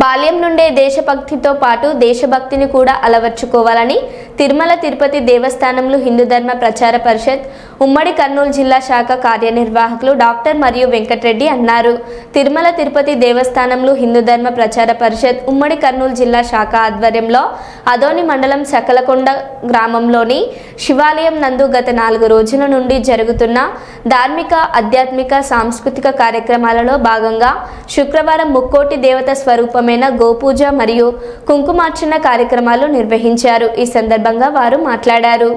బాల్యం నుండే దేశభక్తితో పాటు దేశభక్తిని కూడా అలవర్చుకోవాలని తిరుమల తిరుపతి దేవస్థానంలో హిందూ ధర్మ ప్రచార పరిషత్ ఉమ్మడి కర్నూలు జిల్లా శాఖ కార్యనిర్వాహకులు డాక్టర్ మరియు వెంకటరెడ్డి అన్నారు. తిరుమల తిరుపతి దేవస్థానంలో హిందూ ధర్మ ప్రచార పరిషత్ ఉమ్మడి కర్నూలు జిల్లా శాఖ ఆధ్వర్యంలో అదోని మండలం సకలకొండ గ్రామంలోని శివాలయం నందు గత 4 రోజుల నుండి జరుగుతున్న ధార్మిక, ఆధ్యాత్మిక, సాంస్కృతిక కార్యక్రమాలలో భాగంగా శుక్రవారం ముక్కోటి దేవత స్వరూపమైన గోపూజ మరియు కుంకుమార్చన కార్యక్రమాలు నిర్వహించారు. ఈ సందర్భంగా వారు మాట్లాడారు.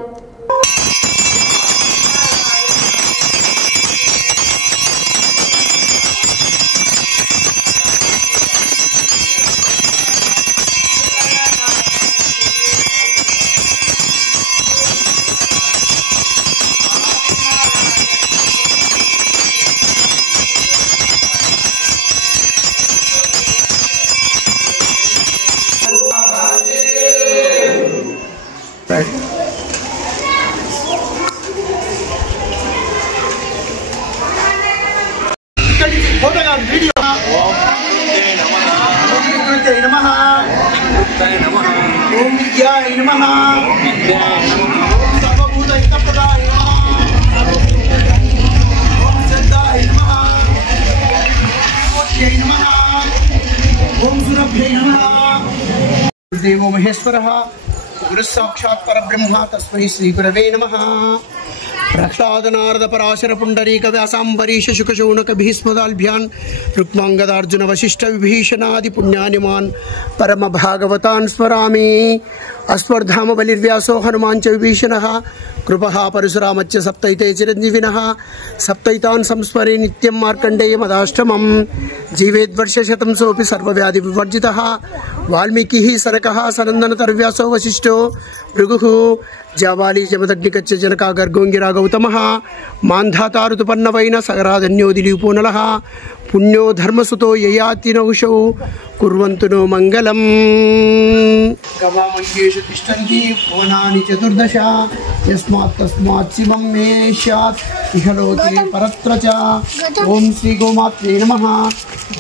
देवो महेश्वरः गुरुः साक्षात् परब्रह्म तस्मै श्री गुरवे नमः। प्रह्लाद नारद पराशर पुंडरीक व्यासांबरीश शुकशौनक भीष्मदाल्भ्यान् रुक्मांगदार्जुन वशिष्ठ विभीषणादि पुण्यानिमान् परम भागवतान् स्मरामि। अस्वर्धाम बलिर्व्यासो हनुमान् च विभीषणः कृपः परशुरामच्च सप्तैते चिरञ्जीविनः सप्तैतान् संस्मरे नित्यं मार्कण्डेयमदाष्टमं जीवेद्वर्षशतं सोऽपि सर्वव्याधि विवर्जितः वाल्मीकिः सरकः सनन्दनतरव्यासो वसिष्ठो भृगुः जाबाली जमदग्निकच्च जनका गर्गोंगिरा गौतमः मान्धाता ऋतुपन्नवैन सगराधन्योदिलीपो नलः पुण्यो धर्मसुतो ययाति नहुषौ कुर्वन्तु नो मङ्गलम्। गवामङ्गेषु तिष्ठन्ति भुवनानि चतुर्दश यस्मात् तस्मात् शिवं मे स्यात् इह लोके परत्र च। ओम श्री गोमात्रे नमः।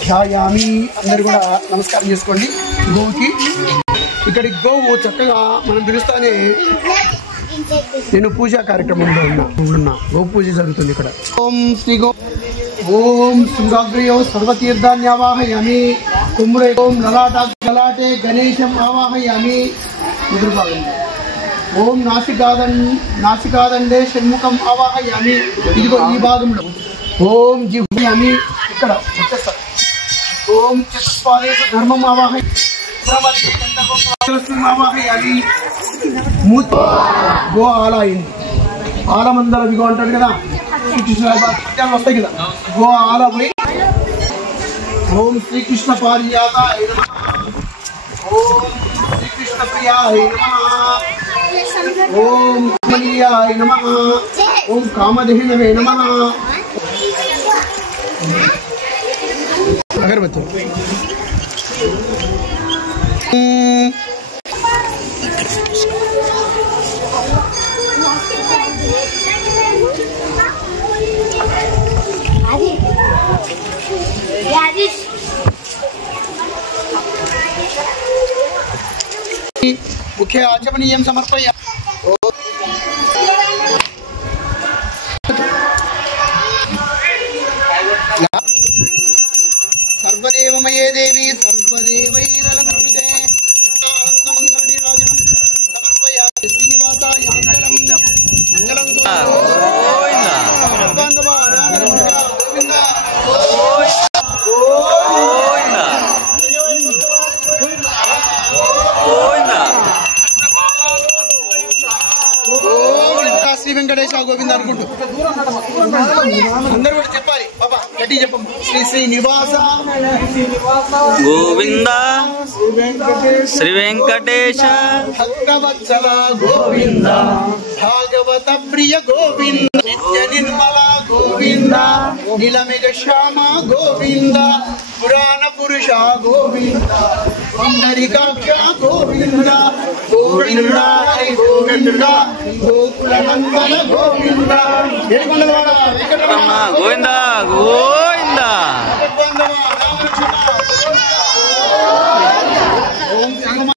ध्यायामि अंदर కూడా నమస్కారం చేసుకోండి. గోకి ఇక్కడ గోవు చక్కగా మనం పిలుస్తానే నేను పూజా కార్యక్రమంలో ఉన్నా గో పూజ జరుగుతుంది ఇక్కడ. ఓం శ్రీ గో ఓం శృంగాగ్రయో సర్వతీర్థాన్ని ఆవాహయామి. కుమ్రే ఓం లలాటే గణేశం ఆవాహయామి. ఎదురు భాగంలో ఓం నాసికాదండే షణ్ముఖం ఆవాహయామి. ఇదిగో ఈ భాగంలో ఓం జిహ్యామి ఇక్కడ వచ్చేస్తారు. ఓం చతుష్పాదేశ ధర్మం ఆవాహయామి. గో ఆల అయింది. ఆలమందర ఇదిగో అంటాడు కదా, వస్తాయి కదా, గో ఆల పోయి ఓం శ్రీకృష్ణ పారిజాత ఓం శ్రీకృష్ణ ప్రియాయ ఓం మణియాయ నమః ఓం కామధేనవే నమః. అగరబత్తి मुख्य आचमनीयं समर्पय. सर्वदेवमये देवी सर्वदेवैरलंकृते आनन्दमङ्गलनीराजनं समर्पयामि. श्रीनिवासाय मङ्गलं मङ्गलं गोविन्द శ్రీ వెంకటేశ గోవింద అనుకుంటూ అందరూ కూడా చెప్పాలి. బాబా గట్టి చెప్పండి. శ్రీ శ్రీనివాస గోవింద శ్రీ వెంకటేశ భక్తవత్సల గోవింద భాగవత ప్రియ గోవింద నిత్య నిర్మల గోవింద నీలమేఘ శ్యామ గోవింద పురాణ పురుష గోవింద పుండరీకాక్ష గోవింద గోవింద హరి గోవింద గోకుల నందన గోవింద గోవింద గోవింద